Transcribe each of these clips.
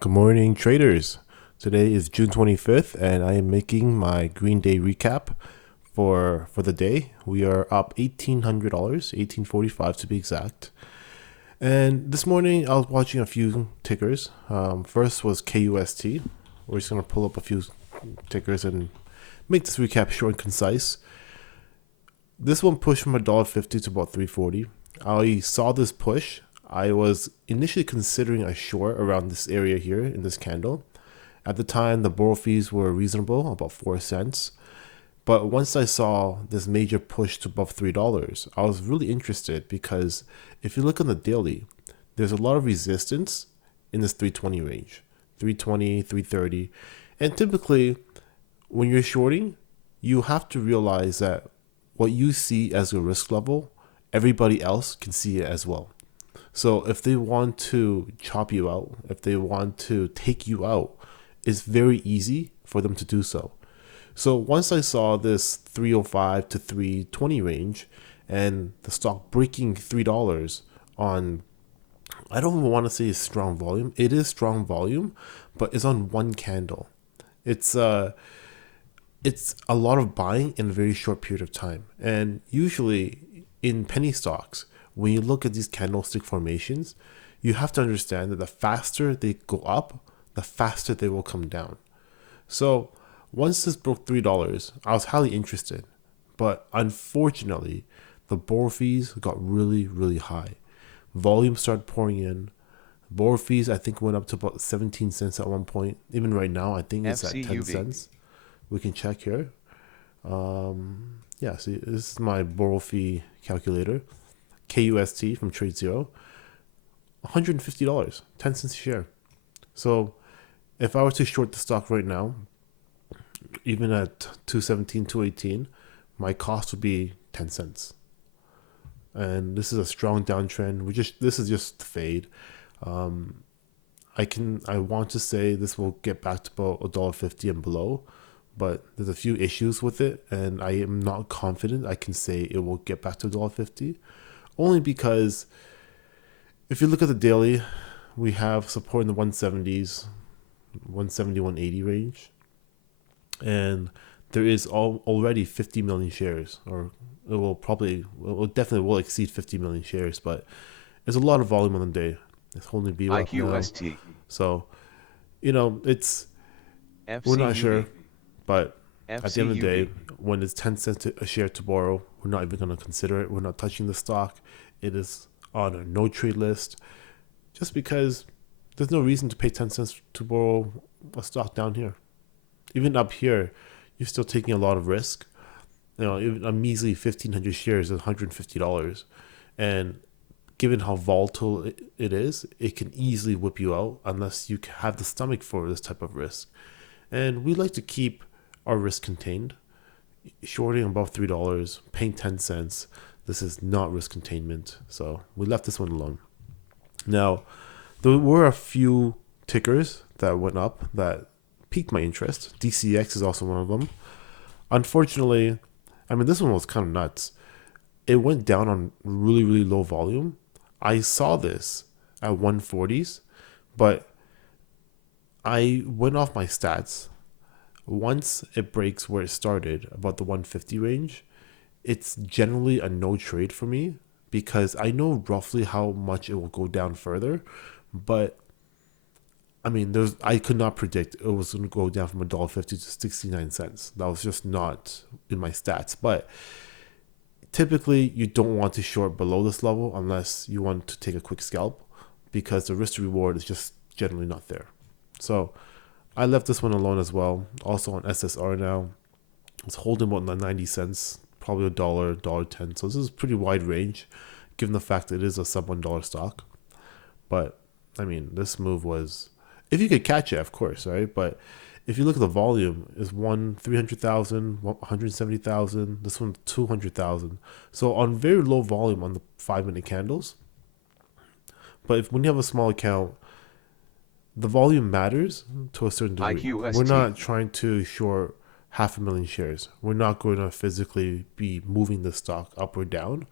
Good morning, traders. Today is June 25th, and I am making my Green Day recap for the day. We are up $1,800, 1845 to be exact. And this morning, I was watching a few tickers. First was KUST. We're just going to pull up a few tickers and make this recap short and concise. This one pushed from $1.50 to about $3.40. I saw this push. I was initially considering a short around this area here in this candle. At the time, the borrow fees were reasonable, about 4 cents. But once I saw this major push to above $3, I was really interested because if you look on the daily, there's a lot of resistance in this 320 range, 320, 330. And typically, when you're shorting, you have to realize that what you see as a risk level, everybody else can see it as well. So if they want to chop you out, if they want to take you out, it's very easy for them to do so. So once I saw this 305 to 320 range and the stock breaking $3 on, I don't even want to say it's strong volume. It is strong volume, but it's on one candle. It's a lot of buying in a very short period of time. And usually in penny stocks, when you look at these candlestick formations, you have to understand that the faster they go up, the faster they will come down. So once this broke $3, I was highly interested. But unfortunately, the borrow fees got really, really high. Volume started pouring in. Borrow fees, I think, went up to about 17 cents at one point. Even right now, I think it's at 10 cents. We can check here. See, this is my borrow fee calculator. KUST from Trade Zero, $150, 10 cents a share. So if I were to short the stock right now, even at 217, 218, my cost would be 10 cents. And this is a strong downtrend. This is just the fade. I want to say this will get back to about $1.50 and below, but there's a few issues with it, and I am not confident I can say it will get back to $1.50. Only because if you look at the daily, we have support in the 170s, 170, 180 range. And there is already 50 million shares, or it definitely will exceed 50 million shares, but there's a lot of volume on the day. It's holding B up now. So, we're not sure, but at the end of the day, when it's 10 cents a share to borrow, we're not even going to consider it. We're not touching the stock. It is on a no trade list just because there's no reason to pay 10 cents to borrow a stock down here. Even up here, you're still taking a lot of risk. Even a measly 1,500 shares is $150. And given how volatile it is, it can easily whip you out unless you have the stomach for this type of risk. And we like to keep our risk contained. Shorting above $3, paying 10 cents, this is not risk containment. So we left this one alone. Now, there were a few tickers that went up that piqued my interest. DCX is also one of them. Unfortunately, this one was kind of nuts. It went down on really, really low volume. I saw this at 140s, but I went off my stats. Once it breaks where it started, about the 150 range, it's generally a no trade for me because I know roughly how much it will go down further. But I could not predict it was going to go down from $1.50 to 69 cents. That was just not in my stats. But typically, you don't want to short below this level unless you want to take a quick scalp because the risk to reward is just generally not there. So I left this one alone as well. Also on SSR now. It's holding about 90 cents, probably $1, $1.10. So this is a pretty wide range given the fact that it is a sub $1 stock. But, this move was, if you could catch it, of course, right? But if you look at the volume, it's 300,000, 170,000. This one, 200,000. So on very low volume on the 5-minute candles. But when you have a small account, the volume matters to a certain degree. We're not trying to short 500,000 shares. We're not going to physically be moving the stock up or down.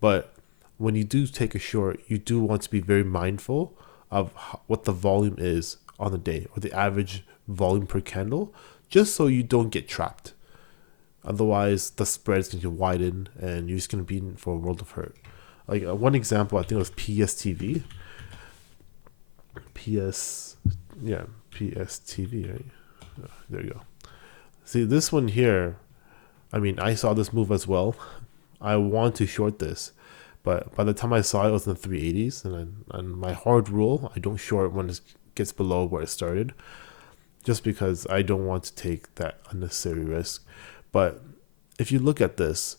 But when you do take a short, you do want to be very mindful of what the volume is on the day, or the average volume per candle, just so you don't get trapped. Otherwise, the spread is going to widen and you're just going to be in for a world of hurt. Like one example, I think it was PSTV. PSTV, right? There you go. See, this one here, I mean, I saw this move as well. I want to short this, but by the time I saw it, it was in the 380s. And my hard rule, I don't short when it gets below where it started, just because I don't want to take that unnecessary risk. But if you look at this,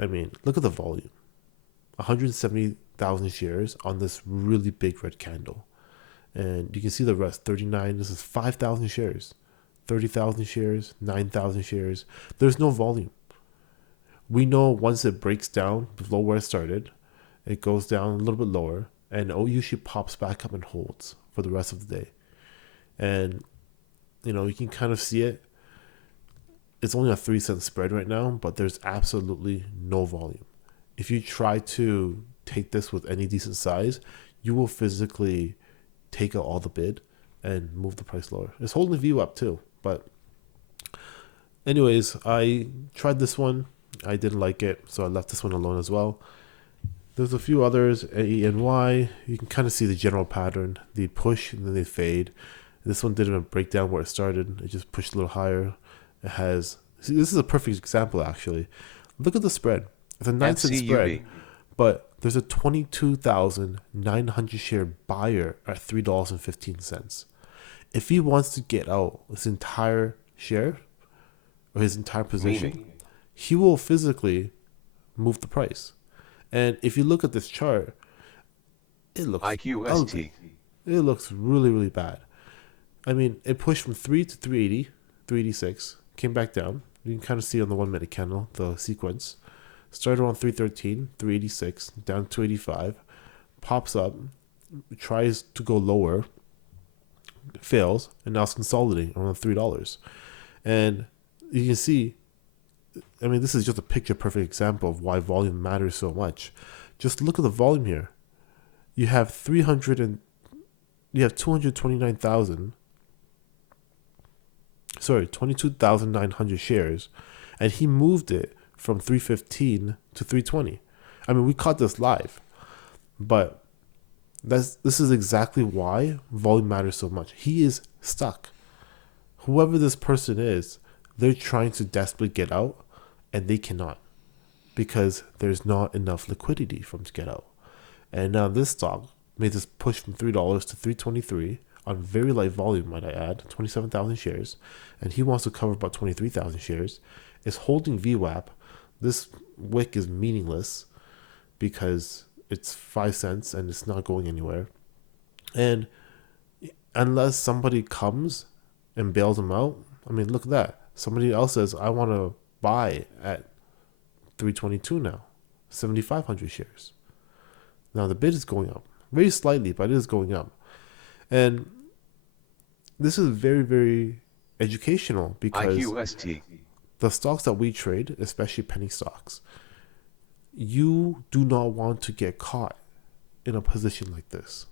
I mean, look at the volume. 170,000 shares on this really big red candle. And you can see the rest, 39, this is 5,000 shares. 30,000 shares, 9,000 shares. There's no volume. We know once it breaks down below where it started, it goes down a little bit lower, and it usually pops back up and holds for the rest of the day. And, you know, you can kind of see it. It's only a 3-cent spread right now, but there's absolutely no volume. If you try to take this with any decent size, you will physically take out all the bid and move the price lower. It's holding the view up too. But anyways, I tried this one. I didn't like it, so I left this one alone as well. There's a few others, A, and Y. You can kind of see the general pattern. They push and then they fade. This one didn't even break down where it started. It just pushed a little higher. It has... See, this is a perfect example, actually. Look at the spread. It's a 9-cent spread, but there's a 22,900 share buyer at $3.15. If he wants to get out his entire share or his entire position, he will physically move the price. And if you look at this chart, it looks ugly. It looks really, really bad. I mean, it pushed from 3 to 380, 386, came back down. You can kind of see on the 1 minute candle, the sequence. Started on 313, 386, down to 285, pops up, tries to go lower, fails, and now it's consolidating around $3. And you can see, I mean, this is just a picture perfect example of why volume matters so much. Just look at the volume here. You have 22,900 shares, and he moved it from 315 to 320. I mean, we caught this live, but this is exactly why volume matters so much. He is stuck. Whoever this person is, they're trying to desperately get out, and they cannot because there's not enough liquidity for them to get out. And now this stock made this push from $3 to 323 on very light volume, might I add, 27,000 shares, and he wants to cover about 23,000 shares. It's holding VWAP. This wick is meaningless because it's 5 cents and it's not going anywhere. And unless somebody comes and bails them out, I mean, look at that. Somebody else says, I want to buy at 322 now, 7,500 shares. Now the bid is going up very slightly, but it is going up. And this is very, very educational because the stocks that we trade, especially penny stocks, you do not want to get caught in a position like this.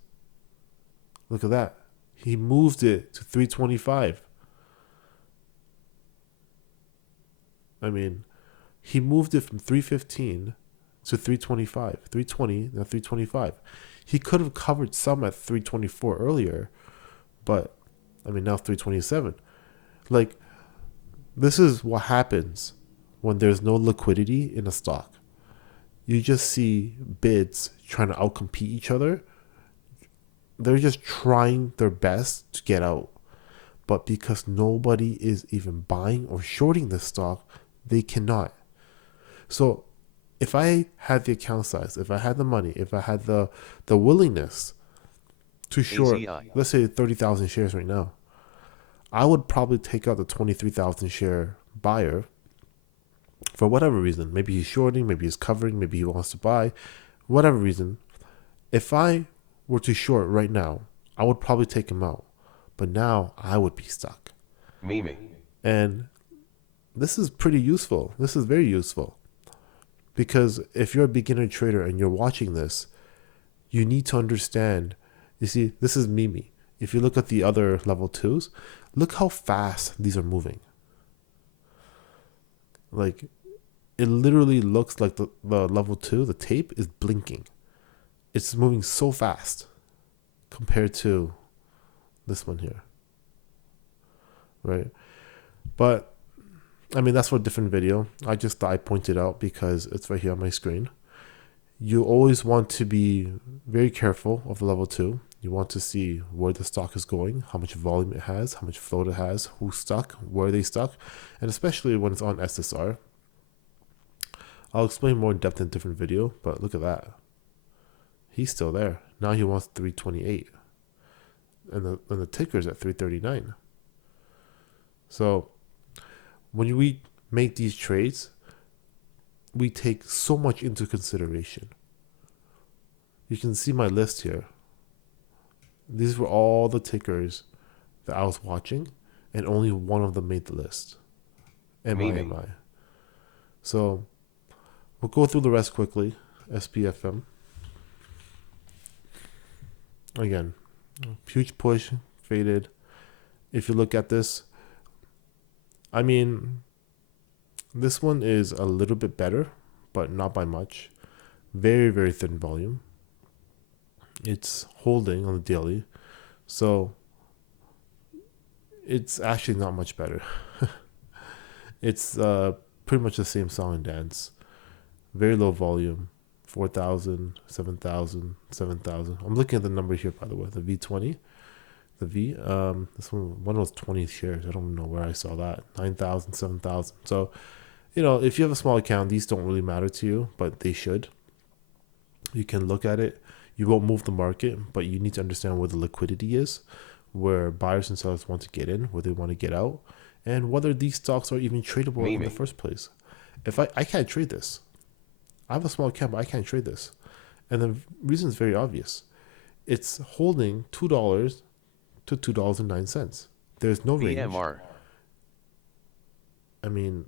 Look at that. He moved it to 325. I mean, he moved it from 315 to 325. 320, now 325. He could have covered some at 324 earlier, but I mean, now 327. Like, this is what happens when there's no liquidity in a stock. You just see bids trying to outcompete each other. They're just trying their best to get out. But because nobody is even buying or shorting this stock, they cannot. So if I had the account size, if I had the money, if I had the willingness to short, let's say 30,000 shares right now, I would probably take out the 23,000 share buyer for whatever reason. Maybe he's shorting, maybe he's covering, maybe he wants to buy, whatever reason. If I were to short right now, I would probably take him out. But now I would be stuck. And this is pretty useful. This is very useful. Because if you're a beginner trader and you're watching this, you need to understand. You see, this is Mimi. if you look at the other level 2s, look how fast these are moving. Like, it literally looks like the level 2, the tape, is blinking. It's moving so fast compared to this one here. Right? But, I mean, that's for a different video. I just thought I'd point it out because it's right here on my screen. You always want to be very careful of the level 2. You want to see where the stock is going, how much volume it has, how much float it has, who's stuck, where they stuck, and especially when it's on SSR. I'll explain more in depth in a different video, but look at that. He's still there. Now he wants 328. And the ticker's at 339. So when we make these trades, we take so much into consideration. You can see my list here. These were all the tickers that I was watching, and only one of them made the list. MI. So we'll go through the rest quickly. SPFM. Again, huge push, faded. If you look at this, I mean, this one is a little bit better, but not by much. Very, very thin volume. It's holding on the daily, so it's actually not much better. It's pretty much the same song and dance. Very low volume, 4,000, 7,000, 7,000. I'm looking at the number here, by the way, the V20. The V, this one was 20 shares. I don't know where I saw that. 9,000, 7,000. So, if you have a small account, these don't really matter to you, but they should. You can look at it. You won't move the market, but you need to understand where the liquidity is, where buyers and sellers want to get in, where they want to get out, and whether these stocks are even tradable in the first place. If I can't trade this. I have a small account, but I can't trade this. And the reason is very obvious. It's holding $2 to $2.09. There's no range. VMR. I mean,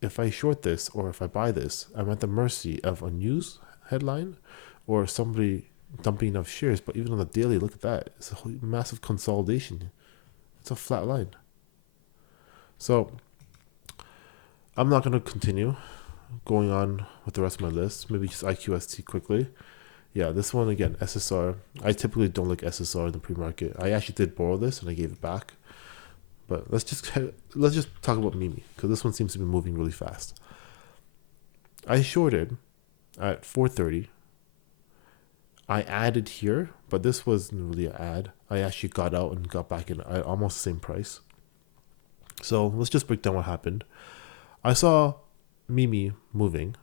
if I short this or if I buy this, I'm at the mercy of a news headline or somebody dumping enough shares. But even on the daily, look at that. It's a whole massive consolidation. It's a flat line. So I'm not going to continue going on with the rest of my list. Maybe just IQST quickly. Yeah, this one again, SSR. I typically don't like SSR in the pre-market. I actually did borrow this and I gave it back. But let's just talk about Mimi, because this one seems to be moving really fast. I shorted at 4:30. I added here, but this wasn't really an ad. I actually got out and got back in at almost the same price. So let's just break down what happened. I saw Mimi moving.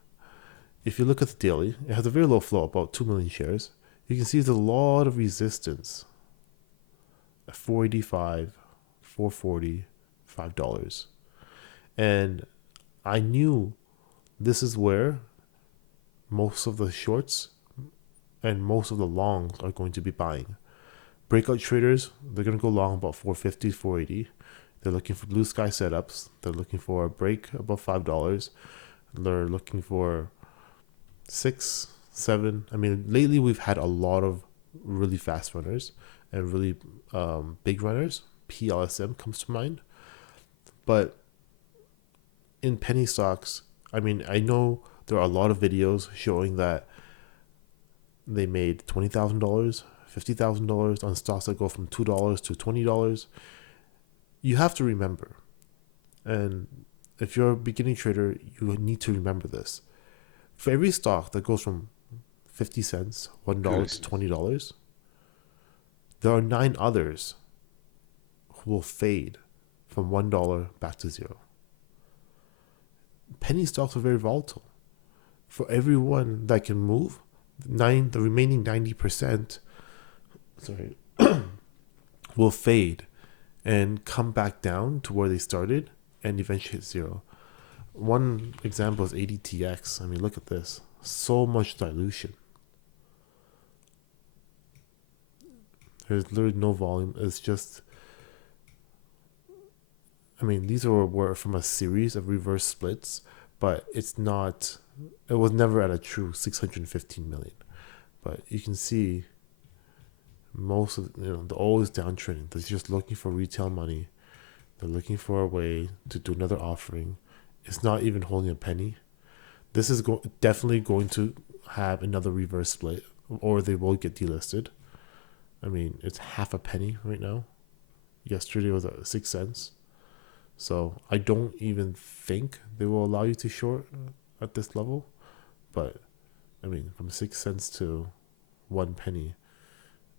If you look at the daily, it has a very low flow, about 2 million shares. You can see there's a lot of resistance at 485, 440, $5. And I knew this is where most of the shorts and most of the longs are going to be buying. Breakout traders, they're going to go long about 450, 480. They're looking for blue sky setups. They're looking for a break above $5. They're looking for 6, 7. I mean, lately we've had a lot of really fast runners and really big runners. PLSM comes to mind. But in penny stocks, I mean, I know there are a lot of videos showing that they made $20,000, $50,000 on stocks that go from $2 to $20. You have to remember, and if you're a beginning trader, you need to remember this. For every stock that goes from 50 cents, $1 to $20, there are 9 others who will fade from $1 back to 0. Penny stocks are very volatile. For everyone that can move, the remaining 90% will fade and come back down to where they started and eventually hit 0. One example is ADTX. I mean, look at this. So much dilution. There's literally no volume. It's just, I mean, these were from a series of reverse splits, but it was never at a true 615 million. But you can see most of they're always downtrending. They're just looking for retail money. They're looking for a way to do another offering. It's not even holding a penny. This is definitely going to have another reverse split, or they will get delisted. I mean, it's half a penny right now. Yesterday was at 6 cents. So I don't even think they will allow you to short at this level. But I mean, from 6 cents to 1 penny,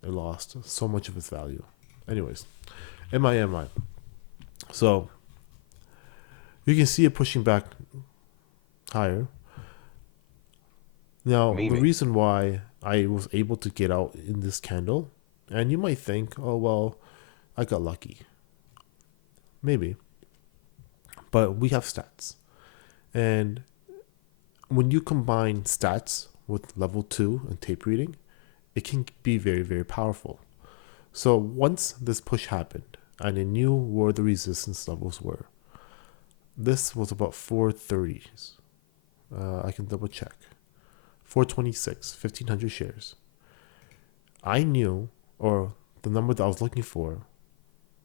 it lost so much of its value. Anyways, MI. So you can see it pushing back higher. Now, the reason why I was able to get out in this candle, and you might think, oh, well, I got lucky. Maybe. But we have stats. And when you combine stats with level 2 and tape reading, it can be very, very powerful. So once this push happened, and I knew where the resistance levels were, this was about 430s. I can double check. 426, 1,500 shares. I knew, or the number that I was looking for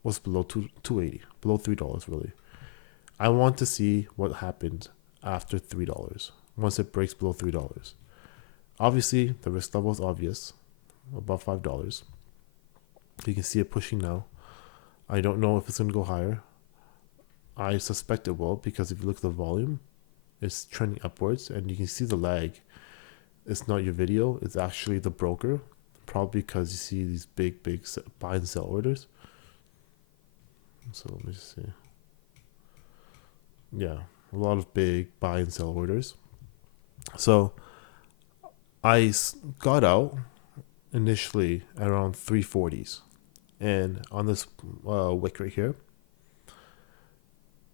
was below 280, below $3 really. I want to see what happened after $3, once it breaks below $3. Obviously, the risk level is obvious, above $5. You can see it pushing now. I don't know if it's going to go higher. I suspect it will, because if you look at the volume, it's trending upwards, and you can see the lag. It's not your video, it's actually the broker, probably because you see these big buy and sell orders. So let me just see. Yeah, a lot of big buy and sell orders. So I got out initially around 340s, and on this wick right here.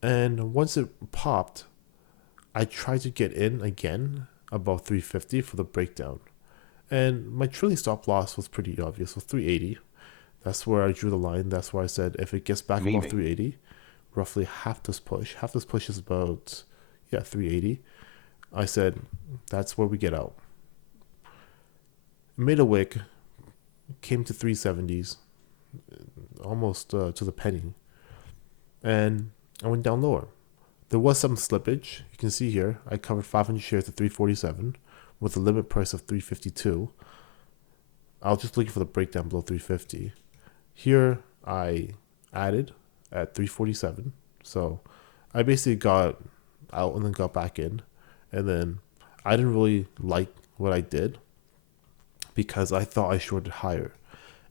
And once it popped, I tried to get in again above 350 for the breakdown. And my trailing stop loss was pretty obvious, was 380. That's where I drew the line. That's where I said if it gets back above 380, roughly half this push is about 380. I said that's where we get out. Made a wick, came to 370s, almost to the penny, and I went down lower. There was some slippage. You can see here, I covered 500 shares at 347 with a limit price of 352. I was just looking for the breakdown below 350. Here, I added at 347. So I basically got out and then got back in. And then I didn't really like what I did because I thought I shorted higher.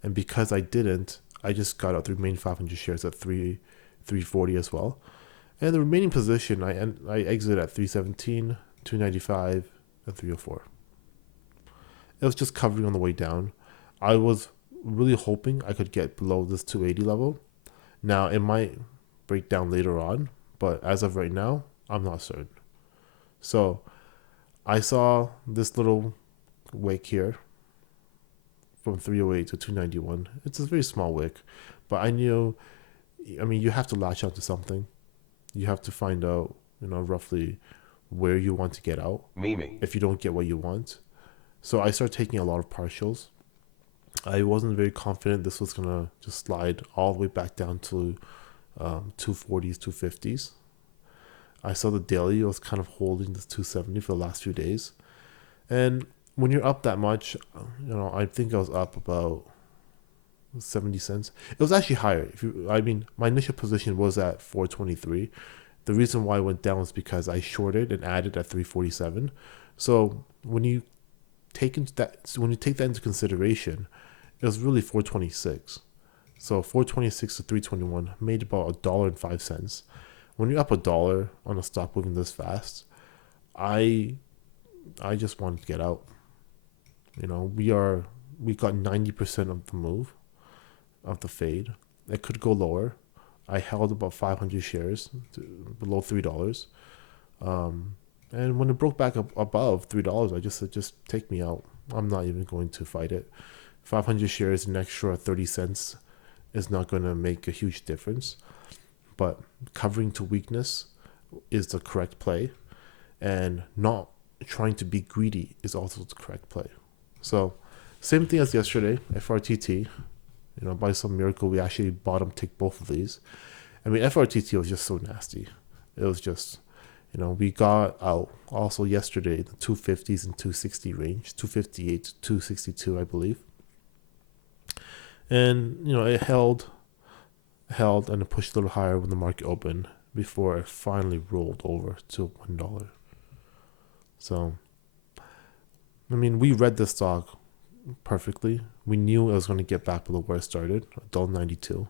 And because I didn't, I just got out the remaining 500 shares at 340 as well. And the remaining position, I exited at 317, 295, and 304. It was just covering on the way down. I was really hoping I could get below this 280 level. Now, it might break down later on, but as of right now, I'm not certain. So, I saw this little wick here from 308 to 291. It's a very small wick, but I knew, you have to latch onto something. You have to find out, roughly where you want to get out. If you don't get what you want. So I started taking a lot of partials. I wasn't very confident this was going to just slide all the way back down to 240s, 250s. I saw the daily was kind of holding this 270 for the last few days. And when you're up that much, I think I was up about 70 cents. It was actually higher. My initial position was at 423. The reason why I went down was because I shorted and added at 347. So when you take that into consideration, it was really 426. So 426 to 321 made about $1.05. When you're up $1 on a stock moving this fast, I just wanted to get out. We got 90% of the move of the fade. It could go lower. I held about 500 shares below $3. And when it broke back up above $3, I just said, just take me out. I'm not even going to fight it. 500 shares, an extra 30 cents is not going to make a huge difference. But covering to weakness is the correct play. And not trying to be greedy is also the correct play. So Same thing as yesterday, FRTT. By some miracle, we actually bottom tick both of these. I mean, FRTT was just so nasty. It was just, we got out also yesterday the 250s and 260 range, 258 to 262, I believe. And, it held and it pushed a little higher when the market opened before it finally rolled over to $1. So, I mean, we read the stock perfectly. We knew it was going to get back below where it started, $1.92.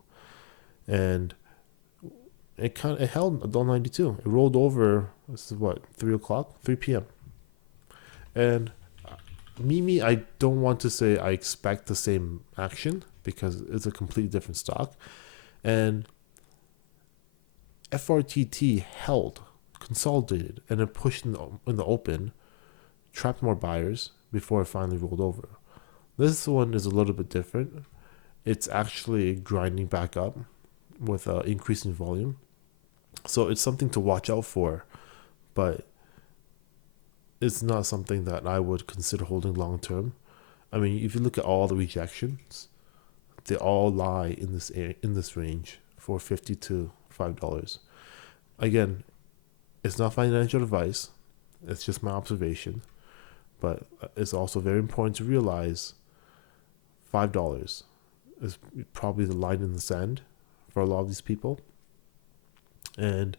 And it held $1.92. It rolled over, this is what, 3 p.m. And Mimi, I don't want to say I expect the same action because it's a completely different stock. And FRTT held, consolidated, and it pushed in the open, trapped more buyers before it finally rolled over. This one is a little bit different. It's actually grinding back up with increasing volume. So it's something to watch out for, but it's not something that I would consider holding long term. I mean, if you look at all the rejections, they all lie in this range, $4.50 to $5. Again, it's not financial advice. It's just my observation. But it's also very important to realize $5 is probably the line in the sand for a lot of these people. And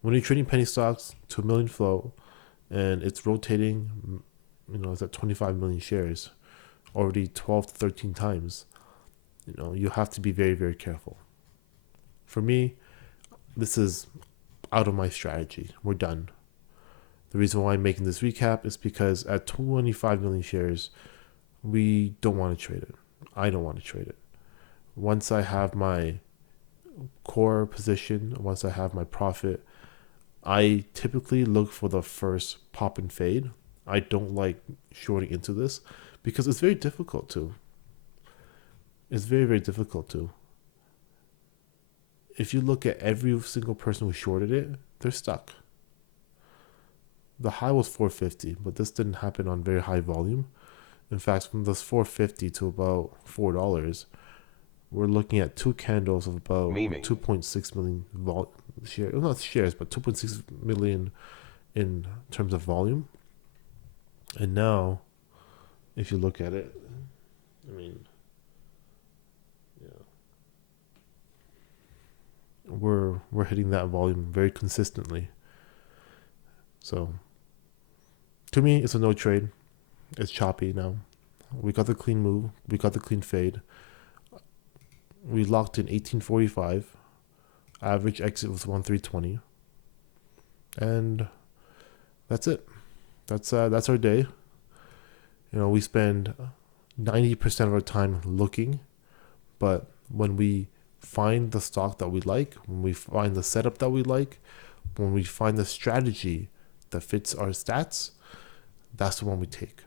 when you're trading penny stocks to $1 million flow and it's rotating, it's at 25 million shares, already 12 to 13 times, you have to be very, very careful. For me, this is out of my strategy. We're done. The reason why I'm making this recap is because at 25 million shares, we don't want to trade it. I don't want to trade it. Once I have my core position, once I have my profit, I typically look for the first pop and fade. I don't like shorting into this because it's very difficult to. It's very, very difficult to. If you look at every single person who shorted it, they're stuck. The high was 450, but this didn't happen on very high volume. In fact, from this 450 to about $4, we're looking at two candles of about 2.6 million shares. Not shares, but 2.6 million in terms of volume. And now, if you look at it, I mean, we're hitting that volume very consistently. So, to me, it's a no trade. It's choppy now. We got the clean move. We got the clean fade. We locked in 1845. Average exit was 1320. And that's it. That's our day. We spend 90% of our time looking, but when we find the stock that we like, when we find the setup that we like, when we find the strategy that fits our stats, that's the one we take.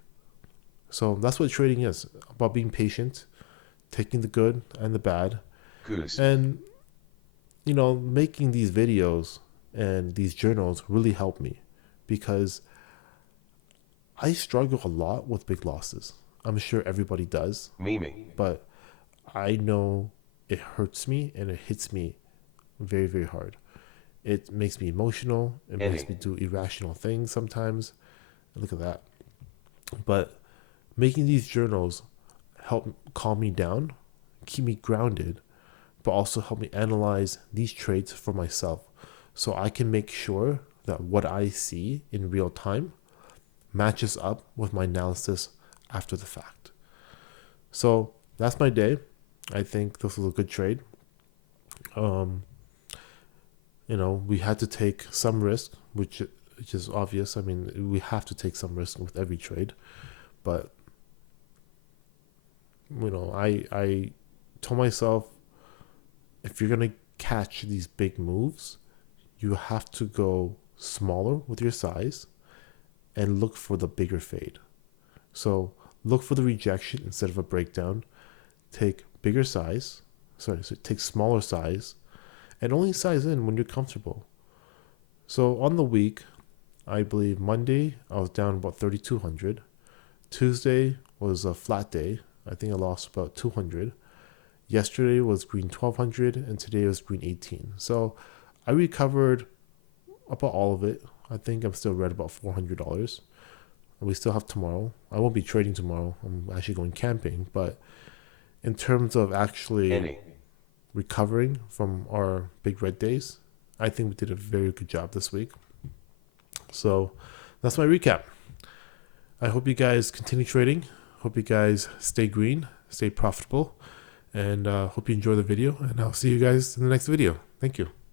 So that's what trading is, about being patient, taking the good and the bad. And, making these videos and these journals really help me because I struggle a lot with big losses. I'm sure everybody does. But I know it hurts me and it hits me very, very hard. It makes me emotional. It makes me do irrational things sometimes. Look at that. But making these journals help calm me down, keep me grounded, but also help me analyze these trades for myself so I can make sure that what I see in real time matches up with my analysis after the fact. So that's my day. I think this was a good trade. We had to take some risk, which is obvious. I mean, we have to take some risk with every trade. But, I told myself, if you're going to catch these big moves, you have to go smaller with your size and look for the bigger fade. So look for the rejection instead of a breakdown. Take take smaller size and only size in when you're comfortable. So on the week, I believe Monday, I was down about 3,200. Tuesday was a flat day. I think I lost about 200. Yesterday was green 1200, and today was green 18. So I recovered about all of it. I think I'm still red about $400. We still have tomorrow. I won't be trading tomorrow. I'm actually going camping. But in terms of actually recovering from our big red days, I think we did a very good job this week. So that's my recap. I hope you guys continue trading. Hope you guys stay green, stay profitable, and hope you enjoy the video. And I'll see you guys in the next video. Thank you.